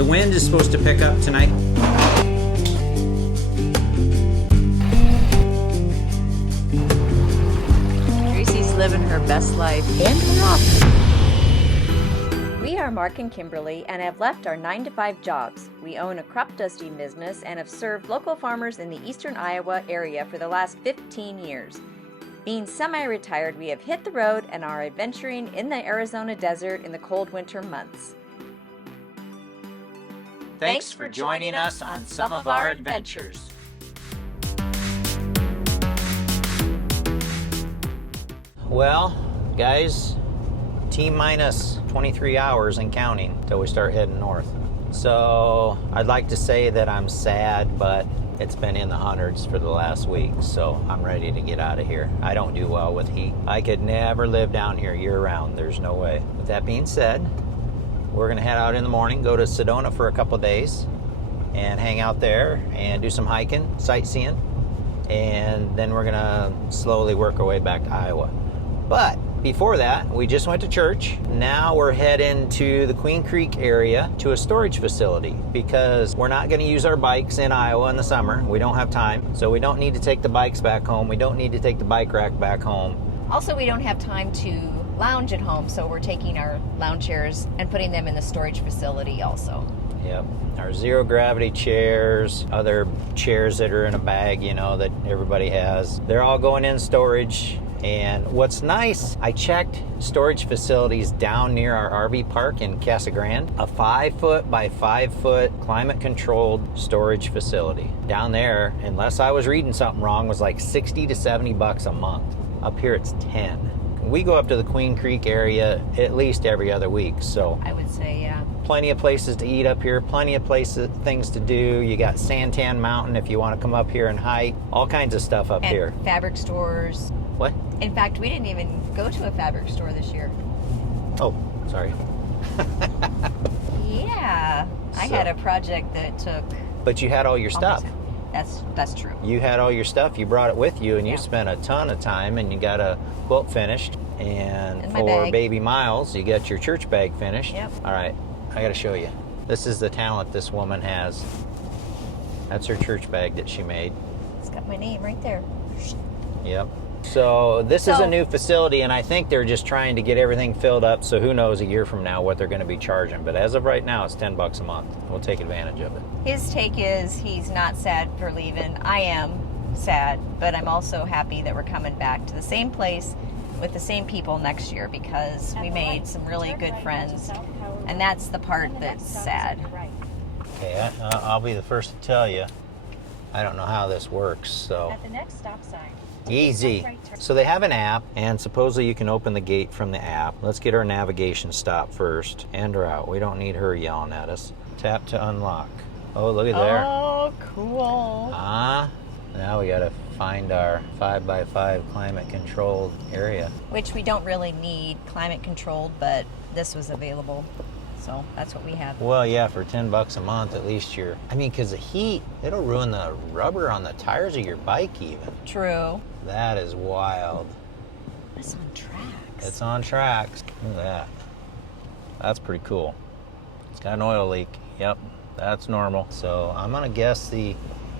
The wind is supposed to pick up tonight. Gracie's living her best life. We are Mark and Kimberly and have left our 9-to-5 jobs. We own a crop dusting business and have served local farmers in the eastern Iowa area for the last 15 years. Being semi-retired, we have hit the road and are adventuring in the Arizona desert in the cold winter months. Thanks for joining us on some of our adventures. Well, guys, T-minus 23 hours and counting until we start heading north. So I'd like to say that I'm sad, but it's been in the hundreds for the last week, so I'm ready to get out of here. I don't do well with heat. I could never live down here year-round. There's no way. With that being said, we're gonna head out in the morning, go to Sedona for a couple days, and hang out there and do some hiking, sightseeing, and then we're gonna slowly work our way back to Iowa. But before that, we just went to church. Now we're heading to the Queen Creek area to a storage facility because we're not gonna use our bikes in Iowa in the summer. We don't have time, so we don't need to take the bikes back home. We don't need to take the bike rack back home. Also, we don't have time to lounge at home, so we're taking our lounge chairs and putting them in the storage facility also. Yep, our zero gravity chairs, other chairs that are in a bag, you know, that everybody has. They're all going in storage. And what's nice, I checked storage facilities down near our RV park in Casa Grande. A 5-foot by 5-foot climate controlled storage facility. Down there, unless I was reading something wrong, was like 60 to 70 bucks a month. Up here it's 10. We go up to the Queen Creek area at least every other week, so I would say, yeah. Plenty of places to eat up here, plenty of things to do. You got Santan Mountain if you want to come up here and hike. All kinds of stuff up here. Fabric stores. What? In fact, we didn't even go to a fabric store this year. Oh, sorry. Yeah, I had a project that took... But you had all your stuff. That's true. You had all your stuff. You brought it with you, and you spent a ton of time, and you got a quilt finished. And for baby Miles, you got your church bag finished. Yep. All right, I got to show you. This is the talent this woman has. That's her church bag that she made. It's got my name right there. Yep. So this is a new facility, and I think they're just trying to get everything filled up, so who knows a year from now what they're going to be charging. But as of right now, it's 10 bucks a month. We'll take advantage of it. His take is he's not sad for leaving. I am sad, but I'm also happy that we're coming back to the same place with the same people next year because we made some really good friends, and that's the part that's sad. Okay, I'll be the first to tell you, I don't know how this works, so... At the next stop sign. Easy. So they have an app, and supposedly you can open the gate from the app. Let's get our navigation stop first. And her out. We don't need her yelling at us. Tap to unlock. Oh, look at there. Oh, cool. Now we gotta find our 5x5 climate controlled area. Which we don't really need climate controlled, but this was available. So that's what we have. Well, yeah, for 10 bucks a month, at least you're... I mean, because the heat, it'll ruin the rubber on the tires of your bike even. True. That is wild. It's on tracks. It's on tracks. Look at that. That's pretty cool. It's got an oil leak. Yep, that's normal. So I'm gonna guess the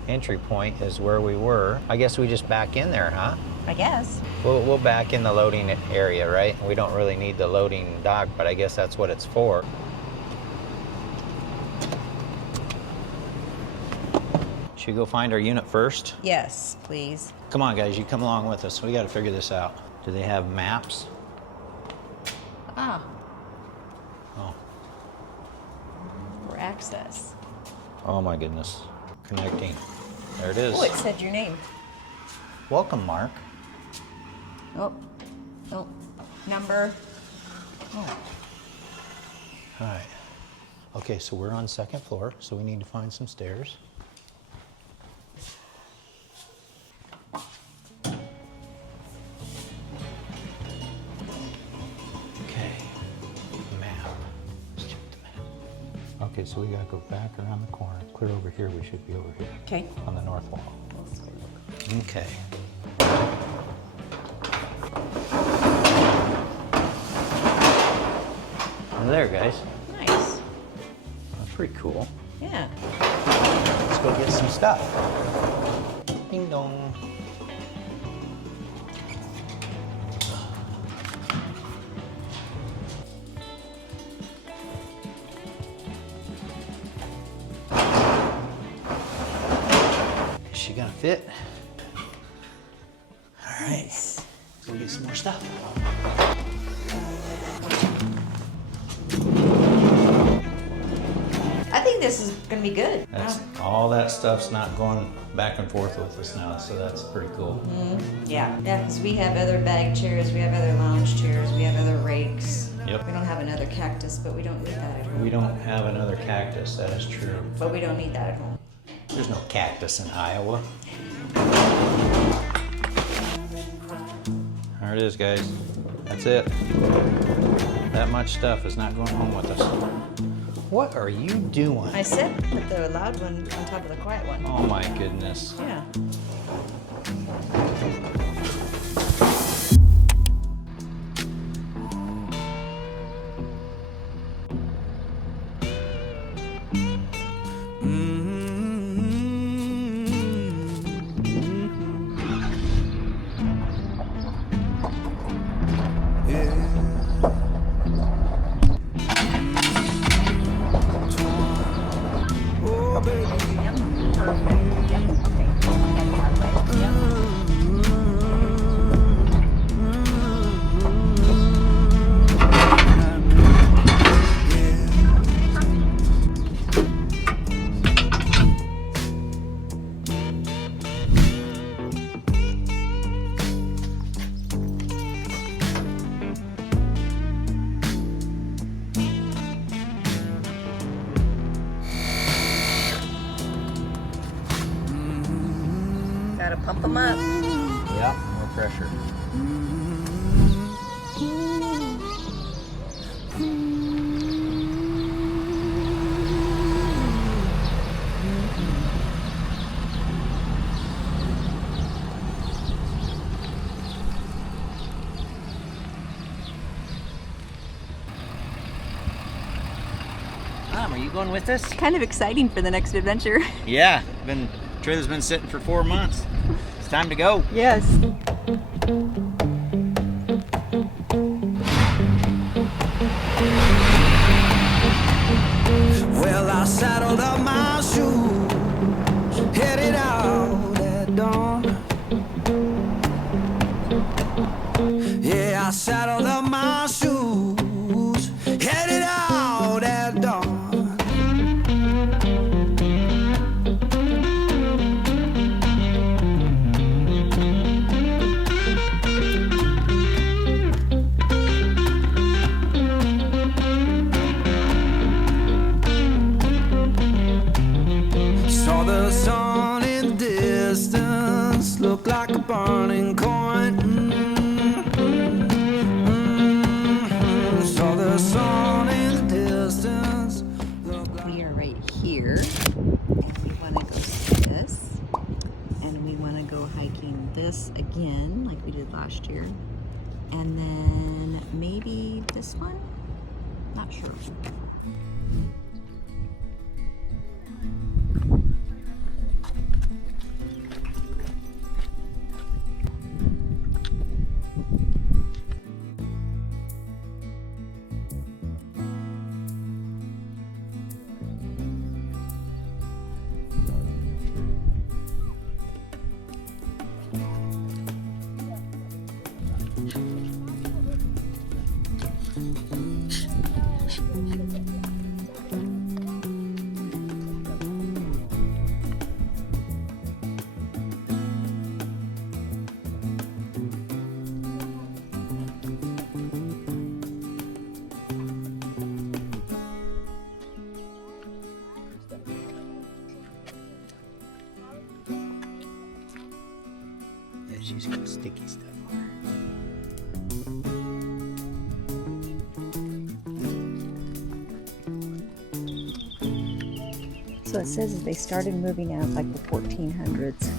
entry point is where we were. I guess we just back in there, huh? I guess. We'll back in the loading area, right? We don't really need the loading dock, but I guess that's what it's for. Should we go find our unit first? Yes, please. Come on, guys, you come along with us. We got to figure this out. Do they have maps? Ah. Oh. For access. Oh my goodness. Connecting. There it is. Oh, it said your name. Welcome, Mark. Oh. Number. Oh. All right. Okay, so we're on second floor, so we need to find some stairs. Okay, map. Let's check the map. Okay, so we gotta go back around the corner. Clear over here, we should be over here. Okay. On the north wall. Okay. There, guys. Nice. That's pretty cool. Yeah. Let's go get some stuff. Ding dong. Is she gonna fit? All right, let's go get some more stuff. I think this is gonna be good. All that stuff's not going back and forth with us now, so that's pretty cool. Yeah, because we have other bag chairs, we have other lounge chairs, we have other rakes. Yep. We don't have another cactus, but we don't need that at home. We don't have another cactus, that is true. But we don't need that at home. There's no cactus in Iowa. There it is, guys. That's it. That much stuff is not going home with us. What are you doing? I said put the loud one on top of the quiet one. Oh my goodness. Yeah. Gotta pump them up. Yeah, more pressure. Mom, are you going with us? Kind of exciting for the next adventure. Yeah, trailer's been sitting for 4 months. It's time to go. Yes. Well, I saddled up my shoes, headed out at dawn. Yeah, I saddled up my shoes, headed out at dawn. Saw the sun in the distance, looked like a burning coin. Saw the sun in the distance. We are right here, and we want to go see this, and we want to go hiking this again, like we did last year, and then maybe this one. Not sure. She's got sticky stuff on her. So it says that they started moving out like the 1400s.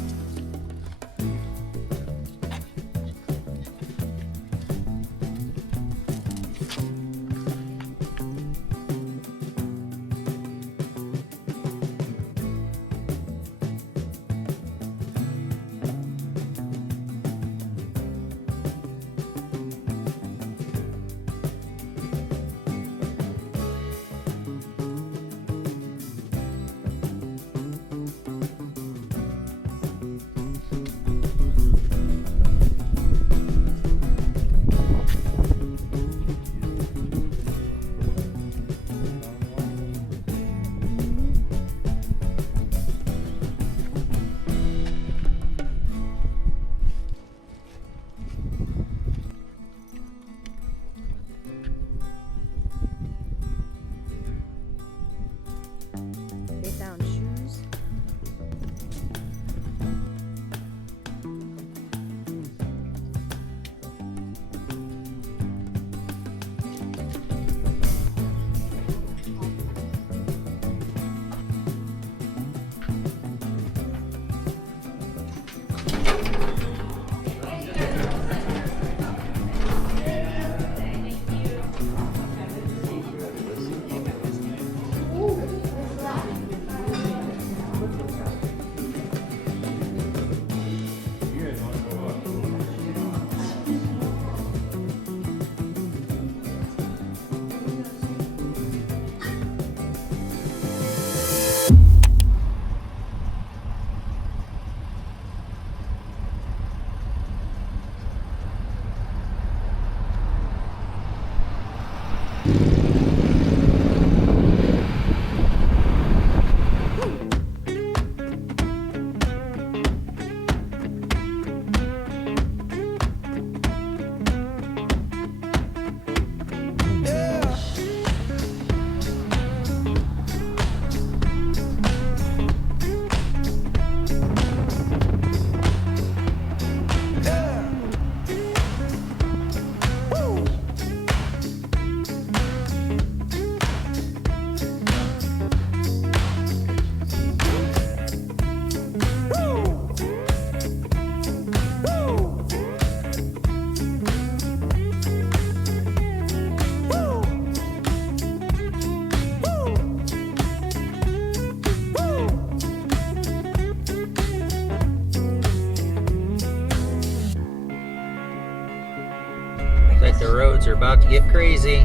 get crazy.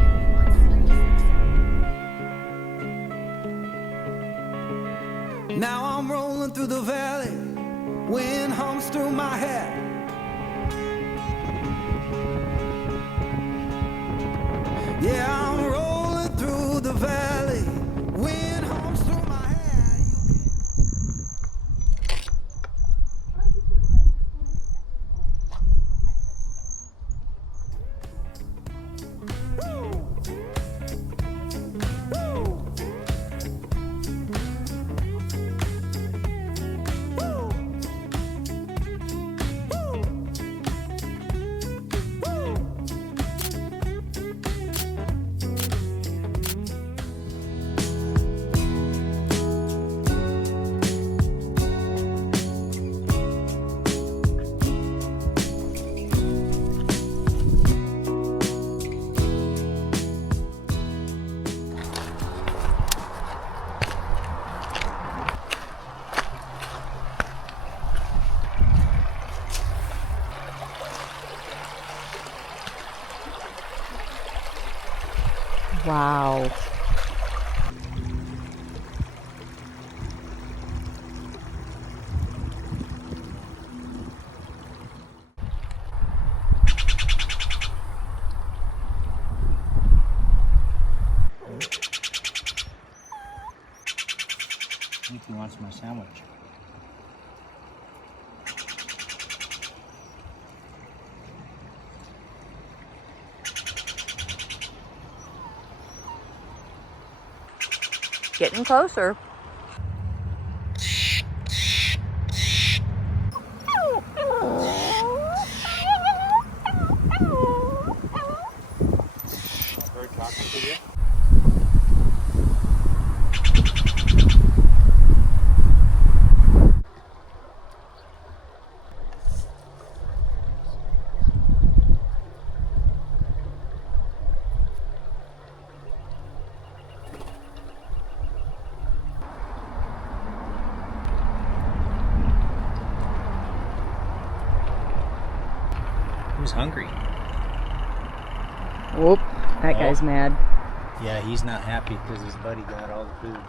Now I'm rolling through the valley, wind hums through my hair. Yeah, I'm rolling through the valley, wind hums through my hair. Wow. I think he wants my sandwich. Getting closer. Bird talking to you? Who's hungry? Whoop, that guy's mad. Yeah, he's not happy because his buddy got all the food.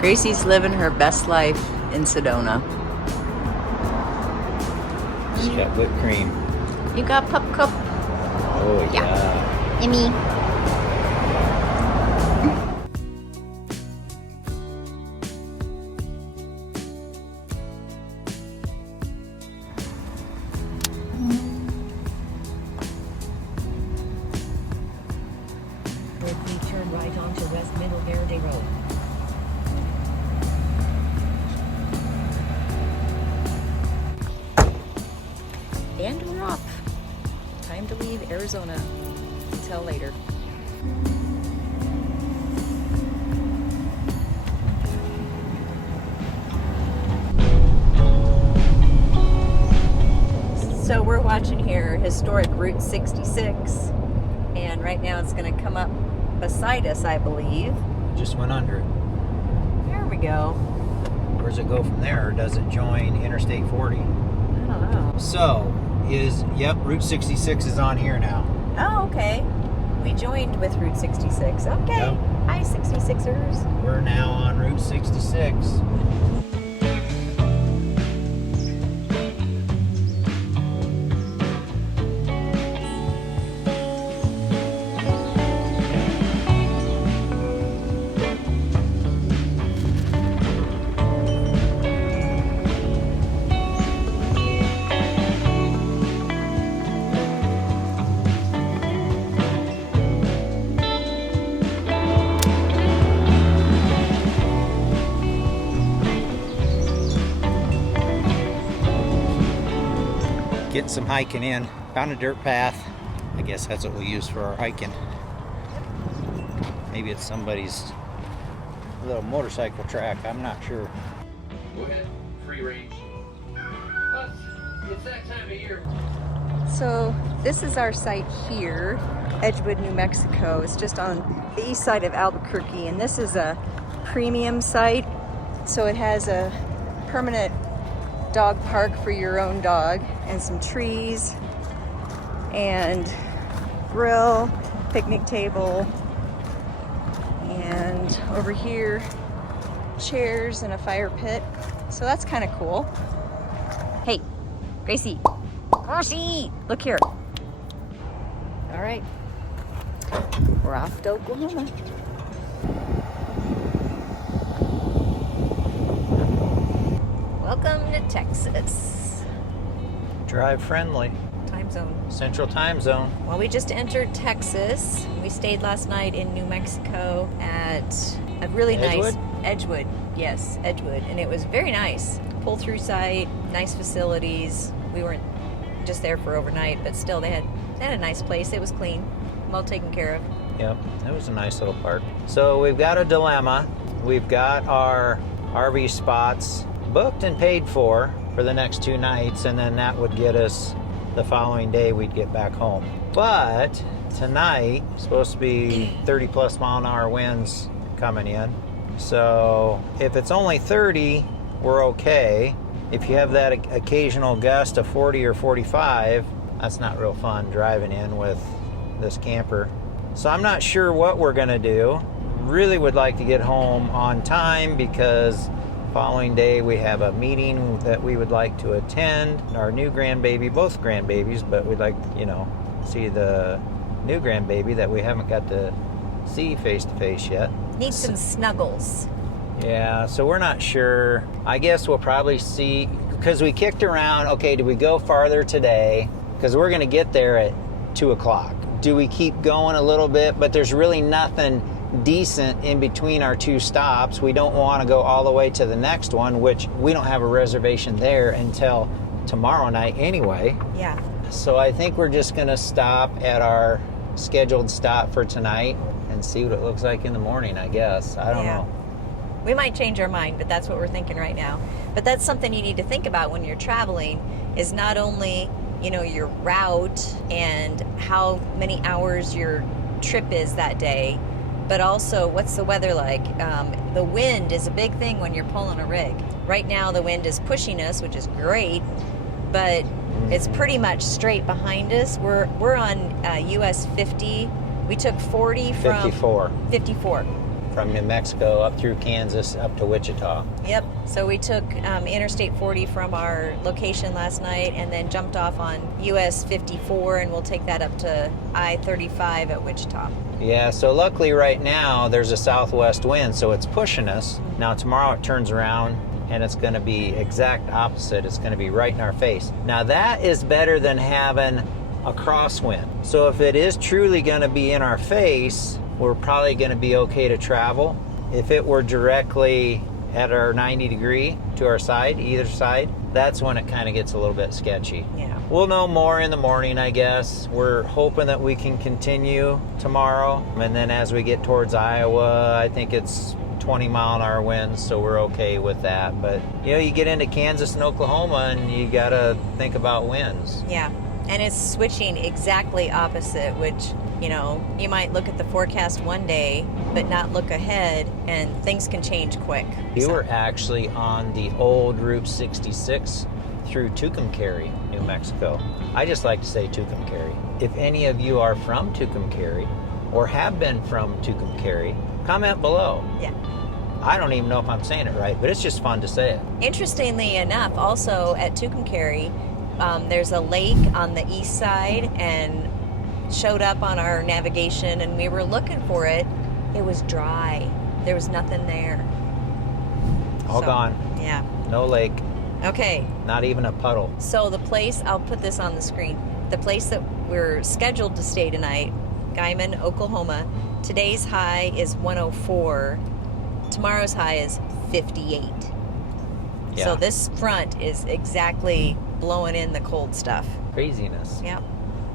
Gracie's living her best life in Sedona. She's got whipped cream. You got pup cup. Oh, yeah. Yummy. We turn right onto West Middle Verde Road. And we're off. Time to leave Arizona. Until later. So we're watching here historic Route 66, and right now it's going to come up beside us, I believe. Just went under it. There we go. Where does it go from there? Or does it join Interstate 40? I don't know. So, Route 66 is on here now. Oh, okay. We joined with Route 66. Okay. Yep. Hi, 66ers. We're now on Route 66. Getting some hiking in. Found a dirt path. I guess that's what we use for our hiking. Maybe it's somebody's little motorcycle track. I'm not sure. Go ahead, free range. Plus, it's that time of year. So this is our site here, Edgewood, New Mexico. It's just on the east side of Albuquerque, and this is a premium site. So it has a permanent dog park for your own dog and some trees and grill, picnic table, and over here chairs and a fire pit. So that's kind of cool. Hey, Gracie. Gracie, look here. All right, we're off to Oklahoma. Welcome to Texas. Drive friendly. Time zone. Central time zone. Well, we just entered Texas. We stayed last night in New Mexico at a really nice Edgewood. Yes, Edgewood, and it was very nice. Pull-through site, nice facilities. We weren't just there for overnight, but still they had a nice place. It was clean, well taken care of. Yep, it was a nice little park. So we've got a dilemma. We've got our RV spots booked and paid for the next 2 nights, and then that would get us the following day we'd get back home. But tonight, supposed to be 30 plus mile an hour winds coming in. So if it's only 30, we're okay. If you have that occasional gust of 40 or 45, that's not real fun driving in with this camper. So I'm not sure what we're gonna do. Really would like to get home on time because following day we have a meeting that we would like to attend. Our new grandbaby, both grandbabies, but we'd like, see the new grandbaby that we haven't got to see face to face yet. Need some snuggles. Yeah, so we're not sure. I guess we'll probably see, because we kicked around, okay, do we go farther today? Because we're going to get there at 2 o'clock. Do we keep going a little bit? But there's really nothing decent in between our 2 stops. We don't want to go all the way to the next one, which we don't have a reservation there until tomorrow night anyway. Yeah. So I think we're just going to stop at our scheduled stop for tonight and see what it looks like in the morning, I guess. I don't know. We might change our mind, but that's what we're thinking right now. But that's something you need to think about when you're traveling, is not only, your route and how many hours your trip is that day, but also what's the weather like. The wind is a big thing when you're pulling a rig. Right now the wind is pushing us, which is great, but it's pretty much straight behind us. We're on US 50. We took 40 from 54 from New Mexico up through Kansas up to Wichita. Yep. So we took Interstate 40 from our location last night and then jumped off on US 54, and we'll take that up to I-35 at Wichita. Yeah, so luckily right now there's a southwest wind, so it's pushing us. Now tomorrow it turns around and it's going to be exact opposite. It's going to be right in our face. Now that is better than having a crosswind. So if it is truly going to be in our face, we're probably going to be okay to travel. If it were directly at our 90 degree to our side, either side, that's when it kind of gets a little bit sketchy. Yeah. We'll know more in the morning, I guess. We're hoping that we can continue tomorrow. And then as we get towards Iowa, I think it's 20 mile an hour winds, so we're okay with that. But, you get into Kansas and Oklahoma and you got to think about winds. Yeah. And it's switching exactly opposite, which, you might look at the forecast one day, but not look ahead, and things can change quick. You were actually on the old Route 66 through Tucumcari, New Mexico. I just like to say Tucumcari. If any of you are from Tucumcari or have been from Tucumcari, comment below. Yeah. I don't even know if I'm saying it right, but it's just fun to say it. Interestingly enough, also at Tucumcari, there's a lake on the east side, and showed up on our navigation, and we were looking for it. It was dry. There was nothing there. All gone. Yeah. No lake. Okay. Not even a puddle. So the place, I'll put this on the screen. The place that we're scheduled to stay tonight, Guyman, Oklahoma, today's high is 104. Tomorrow's high is 58. Yeah. So this front is exactly blowing in the cold stuff. Craziness. Yep.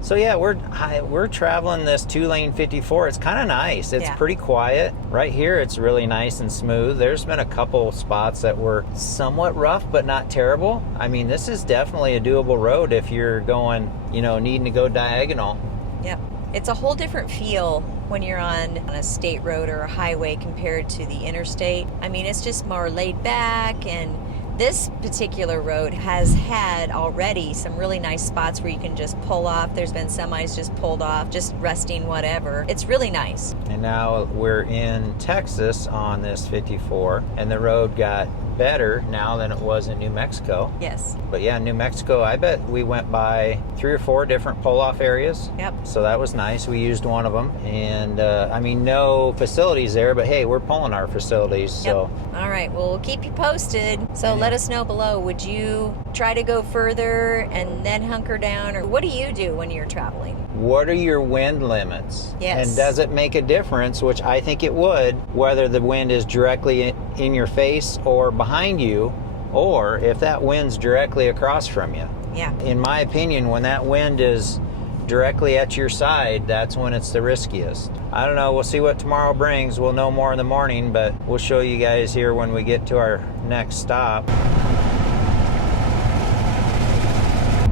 So yeah, we're traveling this 2-lane 54. It's kind of nice. It's Yeah. pretty quiet. Right here, it's really nice and smooth. There's been a couple spots that were somewhat rough, but not terrible. I mean, this is definitely a doable road if you're going, needing to go diagonal. Yep. It's a whole different feel when you're on a state road or a highway compared to the interstate. I mean, it's just more laid back, and this particular road has had already some really nice spots where you can just pull off. There's been semis just pulled off, just resting, whatever. It's really nice. And now we're in Texas on this 54, and the road got better now than it was in New Mexico. Yes. But yeah, New Mexico, I bet we went by 3 or 4 different pull-off areas. Yep. So that was nice. We used one of them. And I mean, no facilities there, but hey, we're pulling our facilities. So Yep. All right. Well, we'll keep you posted. So let us know below. Would you try to go further and then hunker down? Or what do you do when you're traveling? what are your wind limits? Yes. And does it make a difference, which I think it would, whether the wind is directly in your face or behind you, or if that wind's directly across from you? Yeah. In my opinion, when that wind is directly at your side, that's when it's the riskiest. I don't know, we'll see what tomorrow brings. We'll know more in the morning, but we'll show you guys here when we get to our next stop.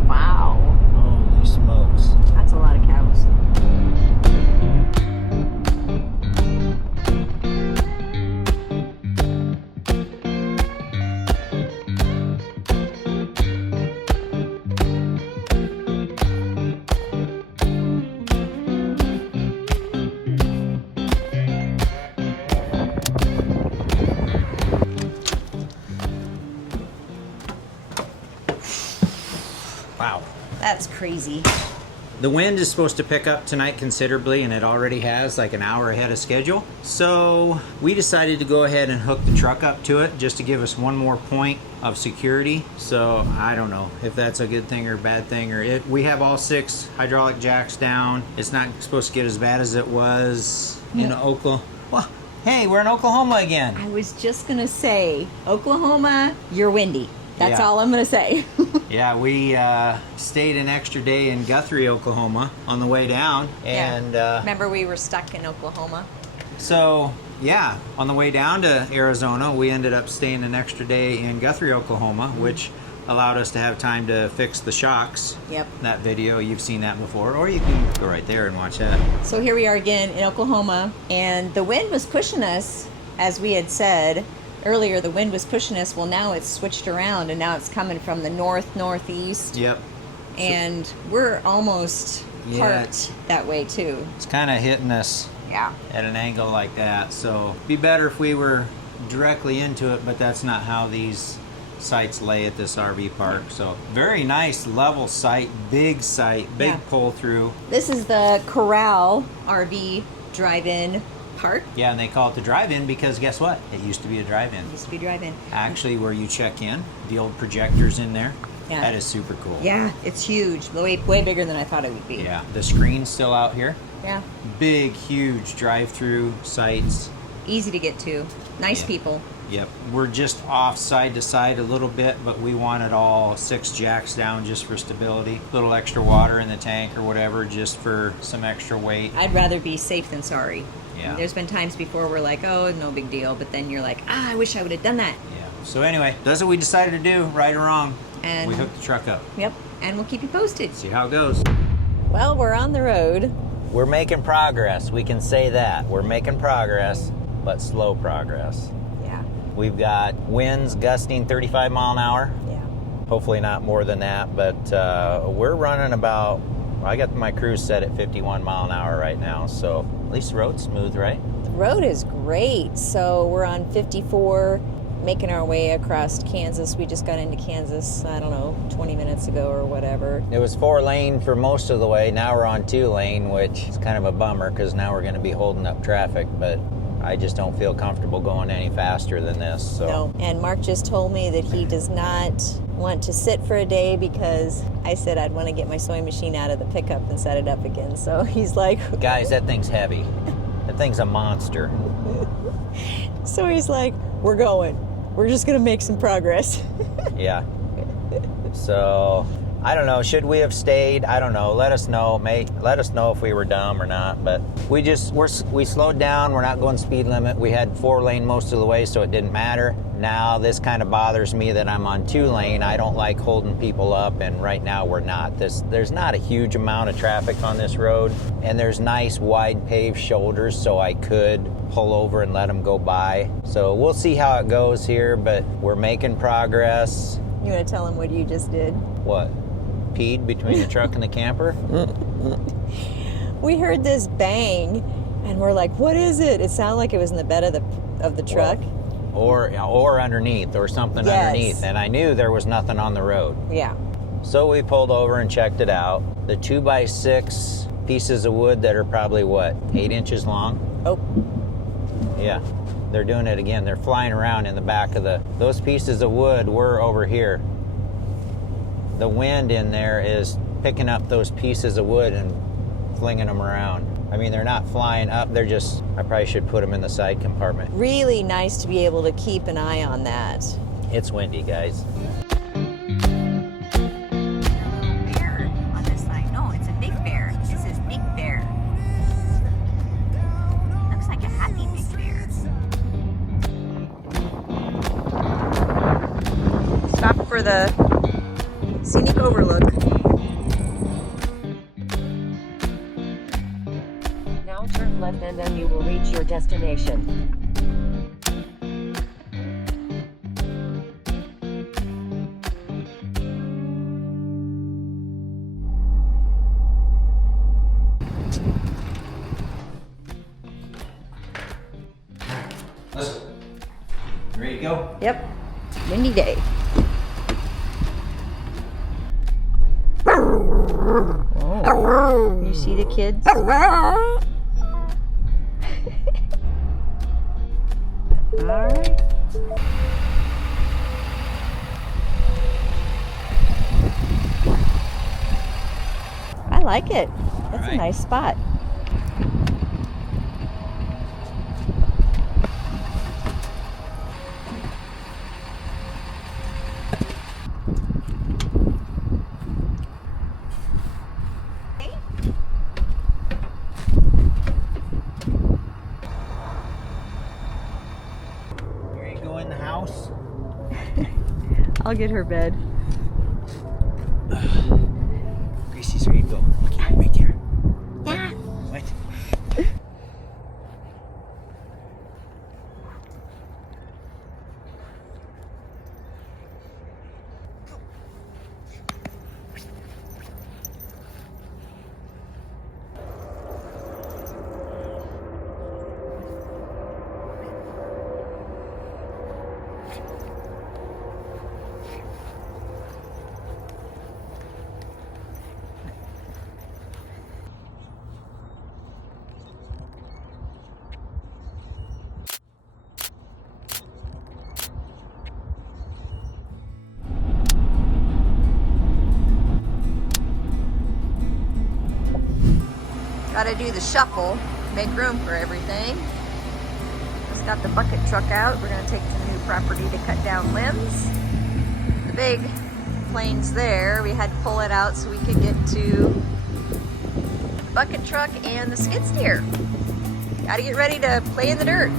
Wow. Holy smokes. That's a lot of cows. Wow. That's crazy. The wind is supposed to pick up tonight considerably, and it already has, like an hour ahead of schedule. So we decided to go ahead and hook the truck up to it just to give us one more point of security. So I don't know if that's a good thing or a bad thing, or we have all 6 hydraulic jacks down. It's not supposed to get as bad as it was in Oklahoma. Well, hey, we're in Oklahoma again. I was just going to say, Oklahoma, you're windy. That's Yeah. all I'm going to say. Yeah, we stayed an extra day in Guthrie, Oklahoma on the way down. And Remember we were stuck in Oklahoma? so, yeah, on the way down to Arizona, we ended up staying an extra day in Guthrie, Oklahoma, which allowed us to have time to fix the shocks. Yep. That video, you've seen that before, or you can go right there and watch that. So here we are again in Oklahoma, and the wind was pushing us, as we had said earlier. The wind was pushing us. Well, now it's switched around, and now it's coming from the northeast, Yep. and we're almost Yeah. parked that way too. It's kind of hitting us Yeah. at an angle like that. So it'd be better if we were directly into it, but that's not how these sites lay at this RV park. So very nice level site, big Yeah. pull through. This is the Corral RV drive-in park. Yeah, and they call it the drive-in because guess what? It used to be a drive-in. Used to be drive-in. Actually, where you check in, the old projectors in there. Yeah. That is super cool. Yeah, it's huge. Way bigger than I thought it would be. Yeah, the screen's still out here. Yeah. Big, huge drive-through sites. Easy to get to. Nice Yeah. people. Yep, we're just off side to side a little bit, but we wanted all 6 jacks down just for stability. A little extra water in the tank or whatever, just for some extra weight. I'd rather be safe than sorry. Yeah. There's been times before we're like, oh, no big deal. But then you're like, I wish I would have done that. Yeah. So anyway, that's what we decided to do, right or wrong. And we hooked the truck up. Yep. And we'll keep you posted. See how it goes. Well, we're on the road. We're making progress. We can say that. We're making progress, but slow progress. Yeah. We've got winds gusting 35 mile an hour. Yeah. Hopefully not more than that, but we're running about, I got my cruise set at 51 mile an hour right now, so at least the road's smooth, right? The road is great. So we're on 54, making our way across Kansas. We just got into Kansas, I don't know, 20 minutes ago or whatever. It was 4 lane for most of the way. Now we're on 2 lane, which is kind of a bummer because now we're going to be holding up traffic, but I just don't feel comfortable going any faster than this. So. No. And Mark just told me that he does not want to sit for a day because I said I'd want to get my sewing machine out of the pickup and set it up again. So he's like, Guys, that thing's heavy. That thing's a monster. so he's like, we're going. we're just gonna make some progress. Yeah. So, I don't know. Should we have stayed? I don't know. Let us know. Let us know if we were dumb or not. But we slowed down. We're not going speed limit. We had 4-lane most of the way, so it didn't matter. Now this kind of bothers me that I'm on 2-lane. I don't like holding people up, and right now we're not. There's not a huge amount of traffic on this road, and there's nice wide paved shoulders, so I could pull over and let them go by. So we'll see how it goes here, but we're making progress. You want to tell them what you just did? What? Peed between the truck and the camper? We heard this bang, and we're like, "What is it?" It sounded like it was in the bed of the truck, or underneath, or something Yes. underneath. And I knew there was nothing on the road. Yeah. So we pulled over and checked it out. The 2x6 pieces of wood that are probably what, 8 inches long? Oh. Yeah. They're doing it again. They're flying around in the back of those pieces of wood were over here. The wind in there is picking up those pieces of wood and flinging them around. I mean, they're not flying up. They're just, I probably should put them in the side compartment. Really nice to be able to keep an eye on that. It's windy, guys. Bear on this side. No, it's a big bear. It says big bear. Looks like a happy big bear. Stop for the scenic overlook. Now turn left and then you will reach your destination. Listen. Ready to go? Yep. Windy day. Oh. You see the kids? All right. I like it. That's a nice spot. Here you go in the house. I'll get her bed. Gracie's ready to go. Okay, right here. Yeah. What? Gotta do the shuffle, make room for everything. Just got the bucket truck out. We're gonna take to new property to cut down limbs. The big plane's there. We had to pull it out so we could get to the bucket truck and the skid steer. Gotta get ready to play in the dirt.